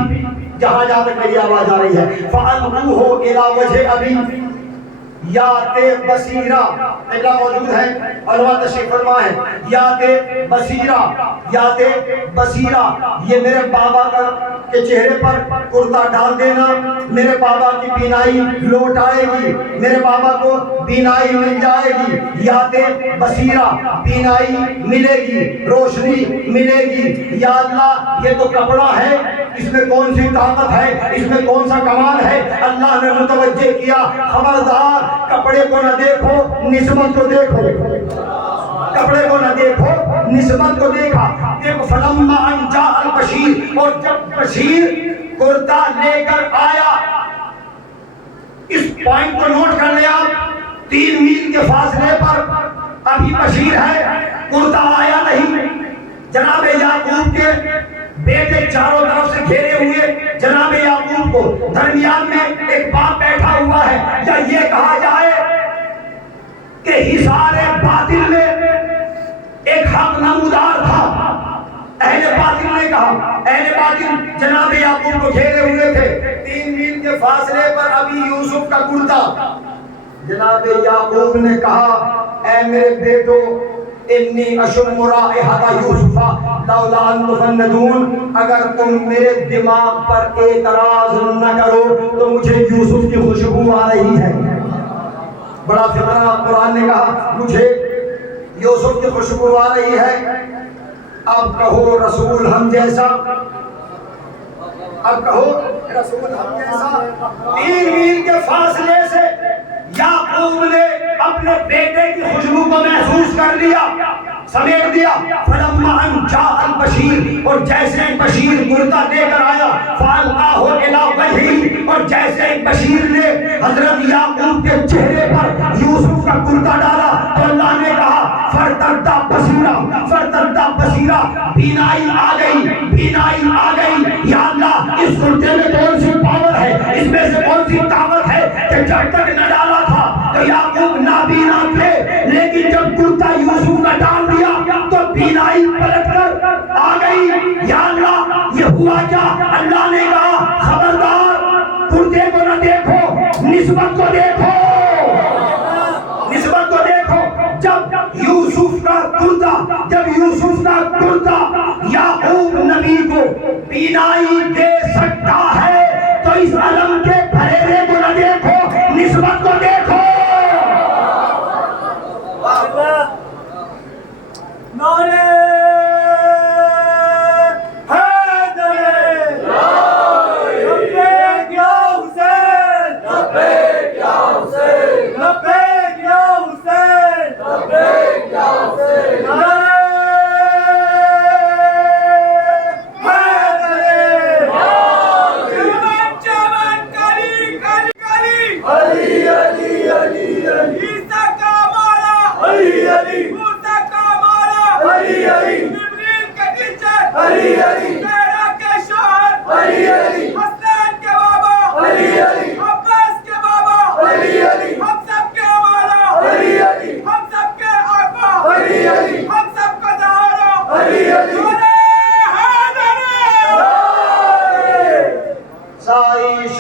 جہاں جہاں تک میری آواز آ رہی ہے، فَأَلْقُوهُ إِلَىٰ وَجْهِ أَبِي، یات بصیرہ اللہ موجود ہے، علماء تشریف فرما ہے، یات بصیرہ، یہ میرے بابا کے چہرے پر کرتا ڈال دینا، میرے بابا کی بینائی لوٹ آئے گی، میرے بابا کو بینائی مل جائے گی، یات بصیرہ، بینائی ملے گی، روشنی ملے گی۔ یا اللہ یہ تو کپڑا ہے، اس میں کون سی طاقت ہے، اس میں کون سا کمال ہے؟ اللہ نے متوجہ کیا، خبردار کپڑے کو نہ دیکھو، نسبت کو دیکھو، کپڑے کو نہ دیکھو، نسبت کو دیکھا۔ دیکھو فلما ان جاء البشیر، اور جب بشیر کرتا لے کر آیا، اس پوائنٹ کو نوٹ کر لیا، 3 میل کے فاصلے پر ابھی بشیر ہے، کرتا آیا نہیں۔ جناب یعقوب کے بیٹے چاروں طرف سے گھیرے ہوئے جناب یعقوب کو، درمیان میں ایک باپ بیٹھا ہوا ہے، یا یہ کہا جائے کہ حصار باطل میں ایک حق نمودار تھا۔ اہل باطل نے کہا، اہل باطل جناب یعقوب کو گھیرے ہوئے تھے، 3 میل کے فاصلے پر ابھی یوسف کا کرتا۔ جناب یعقوب نے کہا اے میرے بیٹو انی اشم رائحۃ یوسف لولا ان تفندون، اگر تم میرے دماغ پر اعتراض نہ کرو تو مجھے یوسف کی خوشبو آ رہی ہے۔ بڑا فطرہ قرآن نے کہا مجھے یوسف کی خوشبو آ رہی ہے۔ اب کہو رسول ہم جیسا، اب کہو رسول ہم جیسا۔ 3 میل کے فاصلے سے یعقوب نے اپنے بیٹے کی خوشبو کو محسوس کر لیا، سمیٹ دیا۔ فلما ان جاء البشیر، اور جیسے بشیر کرتا لے کر آیا، فالقاہ الی وجہہ، اور جیسے بشیر نے حضرت یعقوب کے چہرے پر یوسف کا کرتا ڈالا تو اللہ نے کہا فرتدہ بصیرہ، فرتدہ بصیرہ، بینائی آ گئی، بینائی آ گئی۔ یا اللہ اس کرتے میں کون سی پاور ہے، اس میں سے کون سی طاقت ہے کہ جب تک نہ ڈالا تھا تو یعقوب نابینا تھے، لیکن جب کرتا یوسف کا ڈال دیا تو بینائی پلٹ کر آ گئی۔ یا اللہ یہ ہوا کیا؟ اللہ نے کہا خبردار کرتے کو نہ دیکھو، نسبت کو دیکھو، نسبت کو دیکھو۔ جب یوسف کا کرتا یعقوب نبی کو بینائی دے سکتا ہے تو اس علم کے پھریرے کو نہ دیکھو، نسبت کو دیکھو۔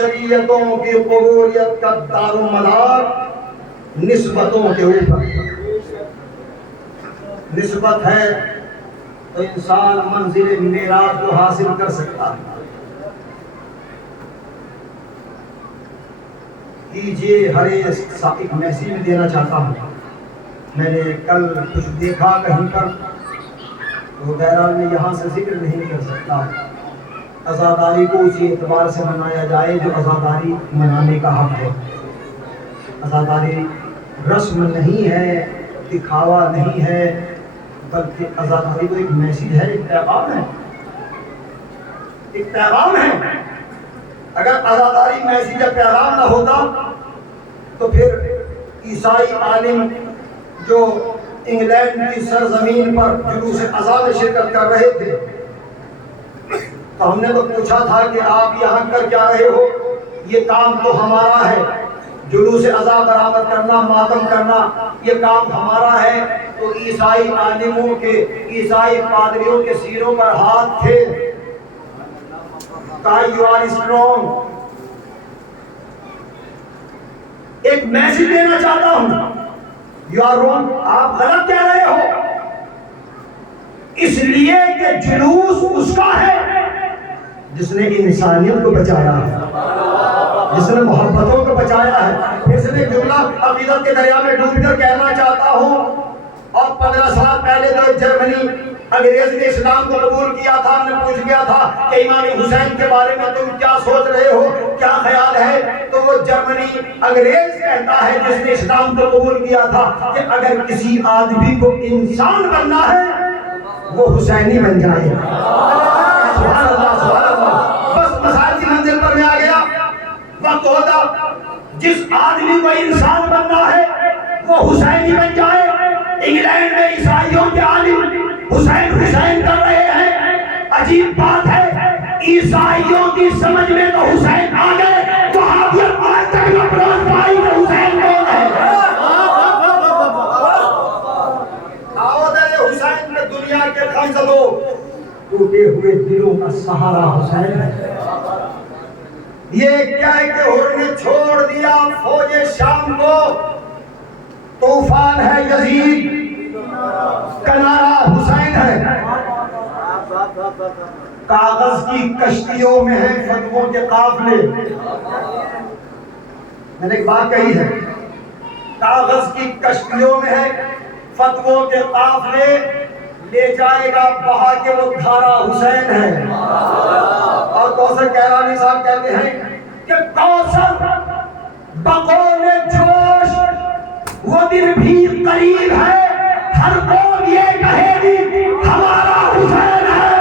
بشریتوں کی قبولیت کا دار و مدار نسبتوں کے اوپر نسبت ہے تو انسان منزل معراج کو حاصل کر سکتا ہے. کیجئے ہر ایک میسیج میں دینا چاہتا ہوں. میں نے کل کچھ دیکھا کہیں پر تو بہرحال میں یہاں سے ذکر نہیں کر سکتا. عزاداری کو اسی اعتبار سے منایا جائے جو عزاداری منانے کا حق ہے. عزاداری رسم نہیں ہے، دکھاوا نہیں ہے، بلکہ عزاداری تو ایک میسیج ہے، ایک پیغام ہے، ایک پیغام ہے. اگر عزاداری میسیج یا پیغام نہ ہوتا تو پھر عیسائی عالم جو انگلینڈ کی سرزمین پر جلوس عزا میں شرکت کر رہے تھے تو ہم نے تو پوچھا تھا کہ آپ یہاں کر کیا رہے ہو؟ یہ کام تو ہمارا ہے، جلوس عزا برآمد کرنا، ماتم کرنا، یہ کام ہمارا ہے. تو عیسائی عالموں کے، عیسائی پادریوں کے سینوں پر ہاتھ تھے. کہا یو آر اسٹرانگ. ایک میسیج دینا چاہتا ہوں، یو آر رونگ، آپ غلط کہہ رہے ہو. اس لیے کہ جلوس اس کا ہے جس نے انسانیت کو بچایا ہے، جس نے محبتوں کو بچایا ہے. اس نے جملہ عقیدت کے دریا میں ڈوب کر کہنا چاہتا ہوں. اور 15 سال پہلے جو جرمنی انگریز نے اسلام کو قبول کیا تھا، ہم نے پوچھ گیا تھا کہ امام حسین کے بارے میں تم کیا سوچ رہے ہو، کیا خیال ہے؟ تو وہ جرمنی انگریز کہتا ہے جس نے اسلام کو قبول کیا تھا کہ اگر کسی آدمی کو انسان بننا ہے وہ حسینی بن جائے. سبحان اللہ، سبحان اللہ. بس مسائل کی منزل پر میں آ گیا. وقت ہوتا جس آدمی کو انسان بننا ہے وہ حسینی بن جائے. انگلینڈ میں عیسائیوں کے عالم حسین حسین کر رہے ہیں. عجیب بات ہے، عیسائیوں کی سمجھ میں تو حسین آ گئے، وہابیت آج تک نہ پہنچ پائی کہ حسین کون ہے. آؤ درے حسین میں دنیا کے خمسدو ٹوٹے ہوئے دلوں کا سہارا حسین ہے. یہ کہہ کے حر نے چھوڑ دیا فوج شام کو، طوفان ہے یزید، کنارہ حسین ہے. کاغذ کی کشتیوں میں ہے فتووں کے قافلے. میں نے ایک بات کہی ہے، کاغذ کی کشتیوں میں ہے فتووں کے قافلے، لے جائے گا بہا کے وہ دھارا حسین ہے. اور کوثر کیرانی صاحب کہتے ہیں کہ کوثر بقول جوش وہ دن بھی قریب ہے، ہر قوم یہ کہے گی ہمارا حسین ہے.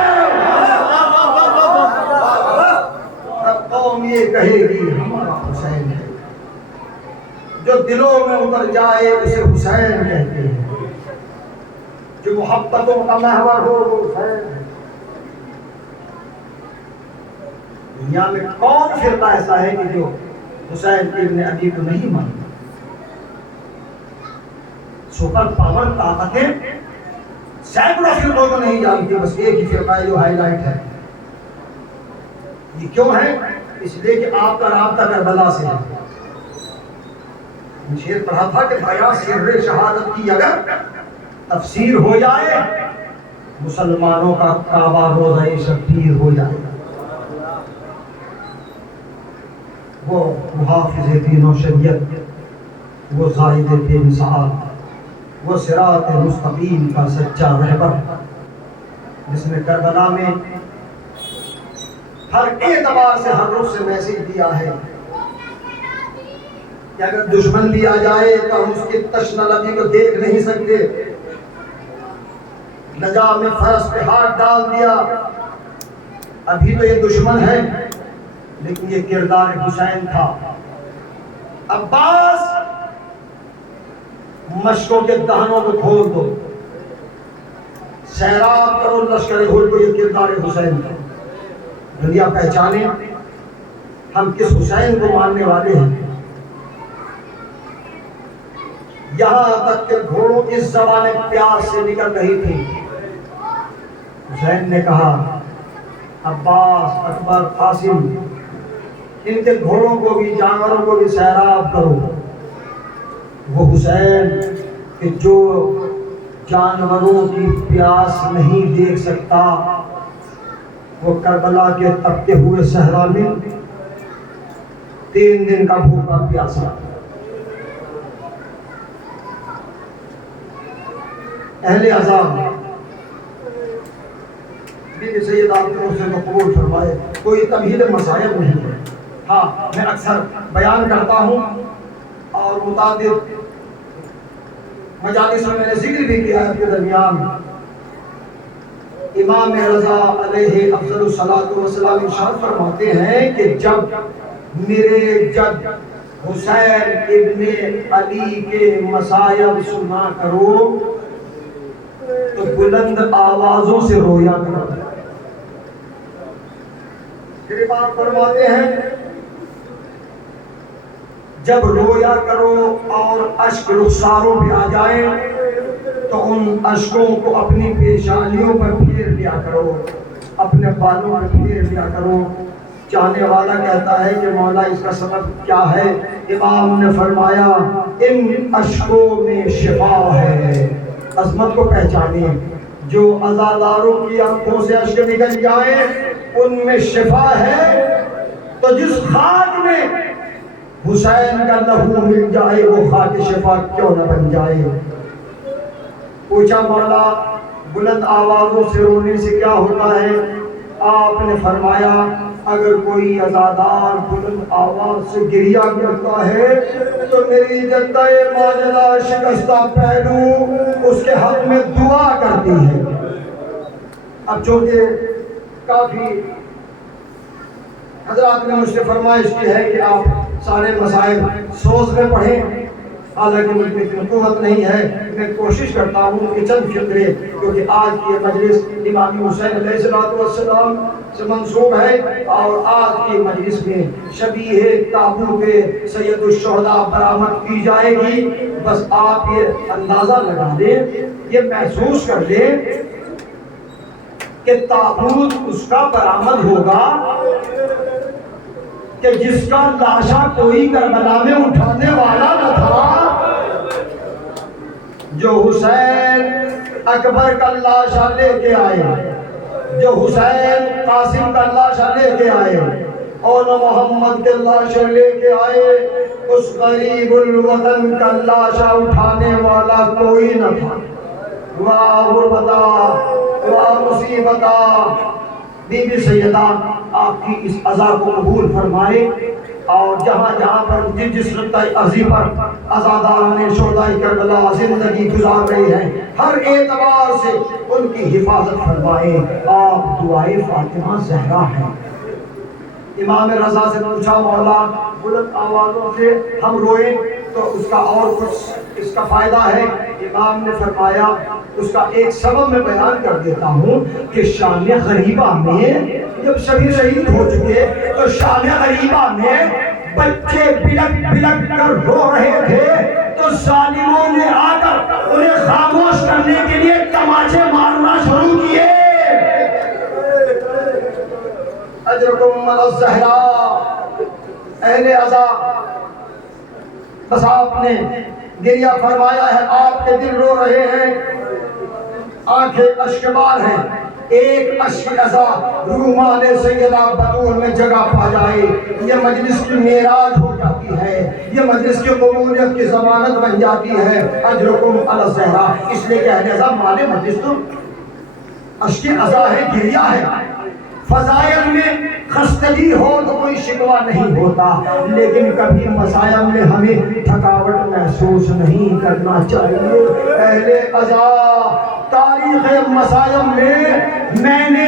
ہر قوم یہ کہے گی ہمارا حسین ہے. جو دلوں میں اتر جائے اسے حسین کہتے ہیں، جو محبتوں کا محور ہو وہ حسین ہے. دنیا میں کون فرقہ ایسا ہے کہ جو حسین ابن علی کو نہیں مانتا؟ سپر پاور طاقتیں سینکڑوں فرقوں کو نہیں جانتی، بس ایک ہی فرقہ ہے جو ہائی لائٹ ہے. یہ کیوں ہے؟ اس لیے کہ آپ کا رابطہ کربلا سے ہے. شعر پڑھا تھا کہ بیا سر شہادت کی اگر تفسیر ہو جائے، مسلمانوں کا کعبہ روزہ شبیر ہو جائے. وہ محافظ دین و شریعت، وہ زاہد بے مثال، وہ صراط مستقیم کا سچا رہبر، جس نے کربلا میں ہر اعتبار سے ہر رخ سے میسیج دیا ہے کہ اگر دشمن بھی آ جائے تو ہم اس کی تشنہ لبی کو دیکھ نہیں سکتے. نجا میں فرس پہ ہاتھ ڈال دیا. ابھی تو یہ دشمن ہے لیکن یہ کردار حسین تھا. عباس مشکوں کے دہنوں کو کھول دو، سیراب کرو لشکر ہول کو، یہ کردار حسین تھا. دنیا پہچانے ہم کس حسین کو ماننے والے ہیں. یہاں تک کہ گھوڑوں کی زبانیں پیاس سے نکل رہی تھی. حسین نے کہا عباس، اکبر، قاسم، ان کے گھوڑوں کو بھی جانوروں کو بھی سیراب کرو۔ وہ حسین کہ جو جانوروں کی پیاس نہیں دیکھ سکتا، وہ کربلا کے تپتے ہوئے صحرا میں 3 دن کا بھوکا پیاسا۔ اہل عذاب بی بی سیدہ سے تو قبول فرمائے، کوئی تمہید مصائب نہیں ہے۔ ہاں میں اکثر بیان کرتا ہوں اور متعدد مجالس میں نے ذکر بھی کیا ہے کے درمیان، امام رضا علیہ افضل الصلاۃ والسلام ارشاد فرماتے ہیں کہ جب میرے جد حسین ابن علی کے مصائب سنا کرو تو بلند آوازوں سے رویا کرو۔ پھر امام فرماتے ہیں جب رویا کرو اور اشک رخساروں پہ آ جائیں تو ان اشکوں کو اپنی پیشانیوں پر پھیر لیا کرو، اپنے بالوں پر پھیر لیا کرو۔ چاہنے والا کہتا ہے کہ مولا اس کا سبب کیا ہے؟ امام نے فرمایا ان اشکوں میں شفا ہے۔ عظمت کو پہچانے، جو عزاداروں کی آنکھوں سے اشک نکل جائیں ان میں شفا ہے۔ تو جس خاک میں حسین کا لہو مل جائے وہ خاک شفا کیوں نہ بن جائے؟ پوچھا مولا بلند آوازوں سے رونے سے کیا ہوتا ہے؟ آپ نے فرمایا اگر کوئی عزادار بلند آواز سے گریہ کرتا ہے تو میری جدہ ماجدہ شکستہ پہلو اس کے حق میں دعا کرتی ہے۔ اب چونکہ کافی حضرات نے مجھ سے فرمائش کی ہے کہ آپ سارے مسائل سوز میں پڑھیں، حالانکہ مجھ میں اتنی قوت نہیں ہے، میں کوشش کرتا ہوں کہ چند فقرے، کیونکہ آج کی مجلس امام حسین علیہ السلام سے منسوب ہے اور آج کی مجلس میں شبیہ تابوت سید الشہداء برآمد کی جائے گی۔ بس آپ یہ اندازہ لگا دیں، یہ محسوس کر لیں کہ تابوت اس کا برآمد ہوگا کہ جس کا لاشا کوئی کربلا میں اٹھانے والا نہ تھا، جو حسین اکبر کا لاشا لے کے آئے، جو حسین قاسم کا لاشا لے کے آئے اور محمد کے لاشا لے کے آئے، اس غریب الوطن کا لاشا اٹھانے والا کوئی نہ تھا۔ واہ غربتہ، واہ مصیبتہ۔ بی بی سیدہ آپ کی اس عزا کو قبول فرمائے اور جہاں جہاں پر جس نقطہ عزی پر عزاداران شہداء کربلا زندگی گزار رہے ہیں ہر اعتبار سے ان کی حفاظت فرمائے۔ آپ دعائے فاطمہ زہرا ہیں۔ امام رضا سے پوچھا مولا بلند آوازوں سے ہم روئیں تو اس کا اور کچھ اس کا فائدہ ہے؟ امام نے فرمایا اس کا ایک سبب میں بیان کر دیتا ہوں کہ شان غریبہ میں جب سبھی شہید ہو چکے تو شان غریبہ میں بچے بلک بلک کر رو رہے تھے تو ظالموں نے آ کر انہیں خاموش کرنے کے لیے تماچے مارنا شروع کیے۔ اجرکم علی الزہراء۔ اہل عزا بس آپ نے گریہ فرمایا ہے، آپ کے دل رو رہے ہیں، آنکھیں اشکبار ہیں، ایک اشک عزا رومان سیدہ بطول میں جگہ پا جائے یہ مجلس کی معراج ہو جاتی ہے، یہ مجلس کی قبولیت کی ضمانت بن جاتی ہے۔ اجرکم علی الزہراء، اس لیے کہ اہل عزا مال مجلس تو اشک عزا ہے، گریہ ہے۔ فضائل میں خستگی ہو تو کوئی شکوہ نہیں ہوتا، لیکن کبھی مسائل میں ہمیں تھکاوٹ محسوس نہیں کرنا چاہیے۔ اہل عزا تاریخ مسائل میں نے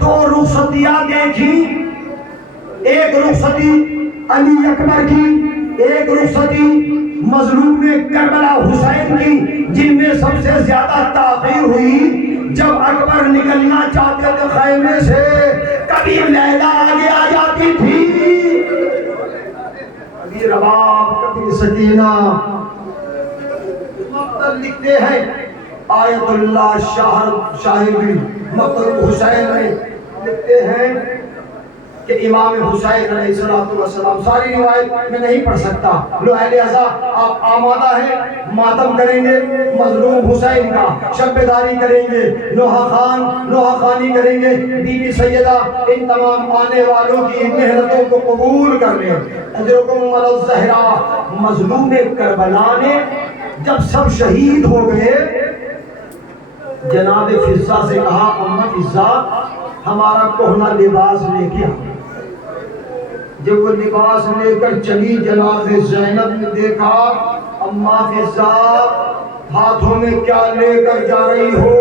2 رخصتیاں دیکھی، ایک رخصتی علی اکبر کی، ایک رخصتی مظلوم کربلا حسین کی، جن میں سب سے زیادہ تاخیر ہوئی جب اکبر نکلنا چاہتے تھے خیمے سے، کبھی لیلا آگے آ جاتی تھی، کبھی رباب، کبھی سکینہ۔ مقتل لکھتے ہیں آیت اللہ شاہد مقتل حسین میں لکھتے ہیں کہ امام حسین علیہ السلام، ساری روایت میں نہیں پڑھ سکتا، لو اہل عزا آپ آمادہ ہیں، ماتم کریں گے مظلوم حسین کا، شب بیداری کریں گے، نوحہ خانی کریں گے، بی بی سیدہ ان تمام آنے والوں کی محنتوں کو قبول کر لیں۔ اجرکم علی الزہرا، مظلوم کربلا نے جب سب شہید ہو گئے، جناب فضہ سے کہا اماں فضہ ہمارا کہنا لباس لے کے آ۔ جب وہ لباس لے کر چلی، جناب زینب نے دیکھا اماں فضہ ہاتھوں میں کیا لے کر جا رہی ہو؟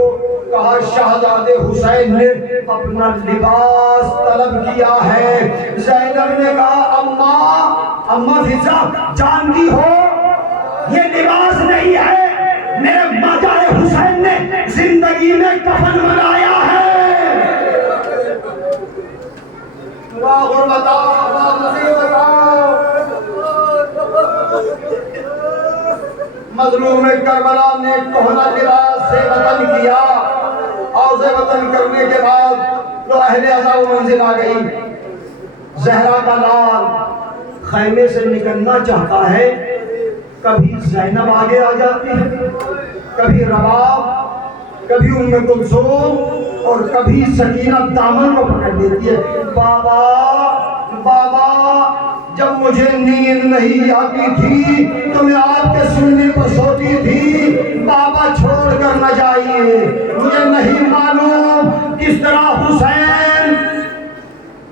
کہا شہزادے حسین نے اپنا لباس طلب کیا ہے۔ زینب نے کہا اماں فضہ جانتی ہو یہ لباس نہیں ہے، میرے ماجد حسین نے زندگی میں کفن بنایا ہے۔ مظلوم کربلا نے کہنا لباس سے وطن کیا، اور سے وطن کرنے کے بعد تو اہل عزا و منزل آ گئی۔ زہرا کا لال خیمے سے نکلنا چاہتا ہے، کبھی زینب آگے آ جاتی ہے، کبھی رباب، کبھی ام کلثوم، اور کبھی سکینہ دامن کو پکڑ دیتی ہے۔ بابا بابا جب مجھے نیند نہیں آتی تھی تو میں آپ کے سینے پر سوتی تھی، بابا چھوڑ کر نہ جائیے، مجھے نہیں معلوم کس طرح حسین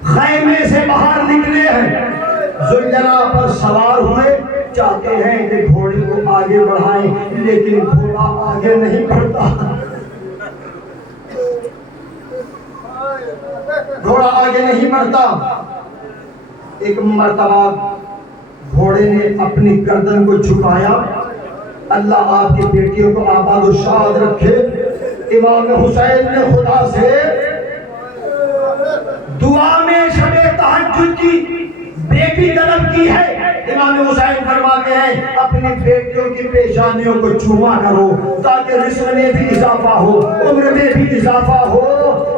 خیمے سے باہر نکلے ہیں۔ زلجنا پر سوار ہوئے، چاہتے ہیں کہ گھوڑے کو آگے بڑھائیں، لیکن گھوڑا آگے نہیں بڑھتا، گھوڑا آگے نہیں بڑھتا۔ ایک مرتبہ گھوڑے نے اپنی گردن کو جھکایا، اللہ آپ کی بیٹیوں کو آباد و شاد رکھے۔ امام حسین نے خدا سے دعا میں شب تہجد کی بیٹی طلب کی ہے۔ امام حسین فرماتے ہیں اپنی بیٹیوں کی پیشانیوں کو چوما کرو تاکہ رزق میں بھی اضافہ ہو، عمر میں بھی اضافہ ہو،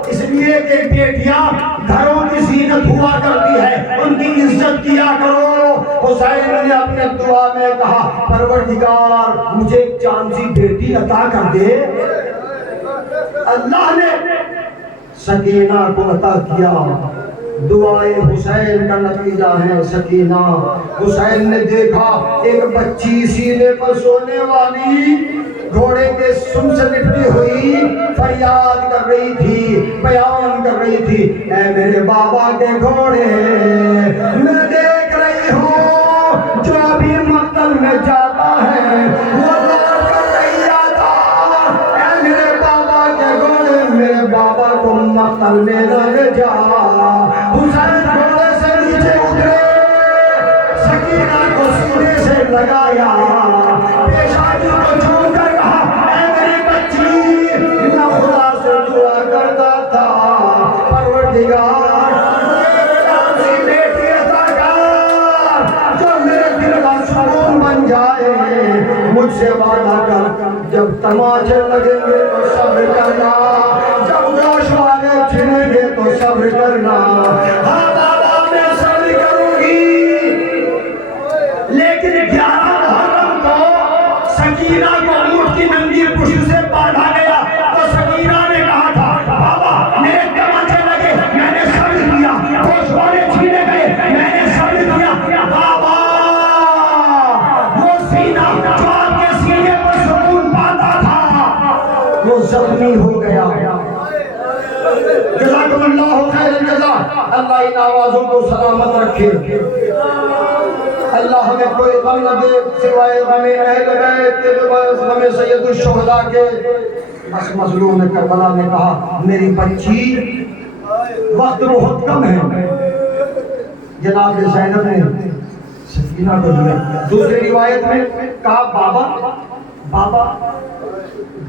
اس لیے کہ بیٹیاں گھروں کی زینت ہوا کرتی ہے، ان کی عزت کیا کرو۔ حسین نے اپنے دعا میں کہا پروردگار مجھے ایک چاند سی بیٹی عطا کر دے۔ اللہ نے سکینہ کو عطا کیا۔ دعائے حسین کا نتیجہ ہے سکینہ۔ حسین نے دیکھا ایک بچی سینے پر سونے والی گھوڑے کے سم سے لپٹی ہوئی فریاد کر رہی تھی، بیان کر رہی تھی، اے میرے بابا کے گھوڑے، میں دیکھ رہی ہوں جو ابھی مقتل میں جاتا ہے وہ لوٹ کر نہیں آتا، اے میرے بابا کے گھوڑے، میرے بابا کو مقتل میں نہ لے جا۔ حسین گھوڑے سے نیچے اترے، سکینہ کو سینے سے لگایا، پیشانی کو چھو کر کہا اے میری بچی، میں خدا سے دعا کرتا تھا پروردگار ایسی بیٹی عطا کر جو میرے دل کا سکون بن جائے، مجھ سے وعدہ کر جب تماچے لگیں گے تو صبر کرنا، جب گوش والے چھنیں گے تو صبر کرنا۔ ہاں بابا میں صبر کروں گی، لیکن 11 محرم کو سکینہ کو اونٹ کی ننگی پشت سے باندھا گیا تو سکینہ نے کہا تھا بابا میرے تماچے لگے، میں نے صبر کیا، گوش والے چھینے گئے، میں نے صبر کیا، بابا وہ سینہ جو آپ کے سینے پر سکون پاتا تھا وہ زخمی ہو گیا۔ جزاکم اللہ خیر الجزا، اللہ ان آوازوں کو سلامت رکھے، اللہ ہمیں کوئی غم نہ دے سوائے غم اہل بیت کے، غم سید الشہداء کے۔ بس مظلوم کربلا نے کہا میری بچی وقت بہت کم ہے، جناب زینب نے سکینہ کو دیا۔ دوسری روایت میں کہا بابا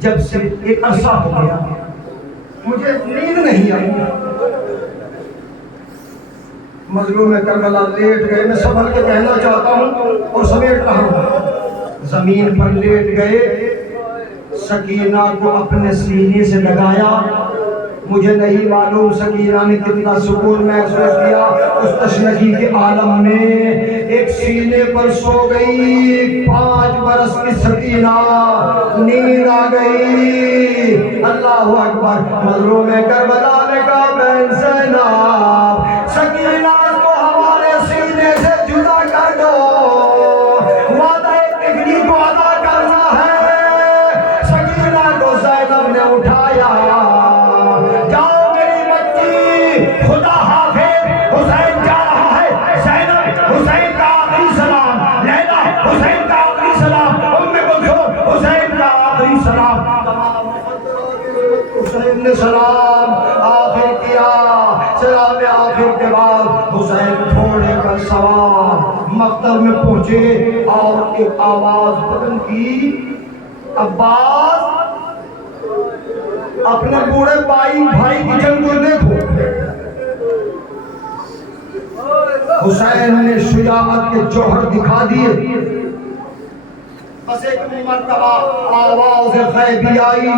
جب سے ایک عرصہ ہو گیا مجھے نیند نہیں آئی۔ مظلوم کربلا لیٹ گئے، میں سنبھل کے کہنا چاہتا ہوں اور سمیٹ رہا ہوں، زمین پر لیٹ گئے، سکینہ کو اپنے سینے سے لگایا، مجھے نہیں معلوم سکینہ نے کتنا سکون محسوس کیا اس تشنگی کے عالم میں. ایک سینے پر سو گئی 5 برس کی سکینہ, نیند آ گئی. اللہ اکبر. مظلوم کربلا نے کہا بہن زینب سکینہ کو ہمارے سینے سے جدا کر دو, وعدہ ابنی کو ادا کرنا ہے. سکینہ کو زینب نے اٹھایا, جاؤ میری بچی, خدا حافظ, حسین جا رہا ہے. زینب حسین کا آخری سلام, لیلا حسین کا آخری سلام, ام کلثوم حسین کا آخری سلام. حسین نے سلام آخر کیا. سلام آخر کے بعد حسین تھوڑے پر سوار مقتل میں پہنچے اور ایک آواز بلند کی, عباس اپنے بوڑھے بھائی کی جنگ کو دیکھو. حسین نے شجاعت کے جوہر دکھا دیے. بس ایک مرتبہ آواز غیبی آئی,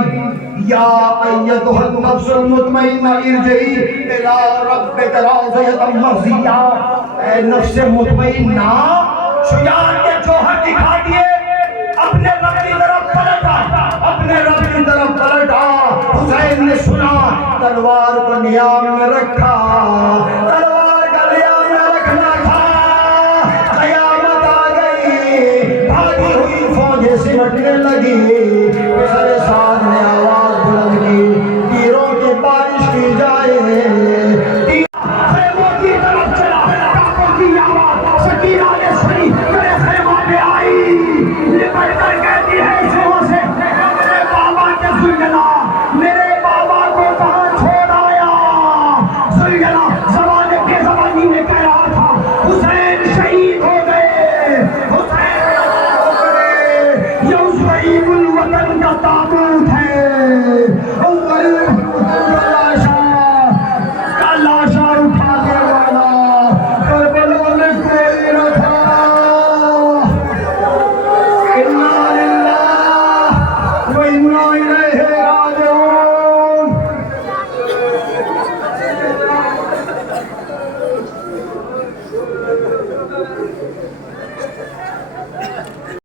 یا ایتھا النفس المطمئنہ ارجعی الی ربک راضیۃ مرضیہ. اے نفس مطمئنہ, شجاعت کے جوہر دکھا دیے, اپنے رب کی طرف پلٹا, اپنے رب کی طرف پلٹا. حسین نے سنا, تلوار کو نیام میں رکھا,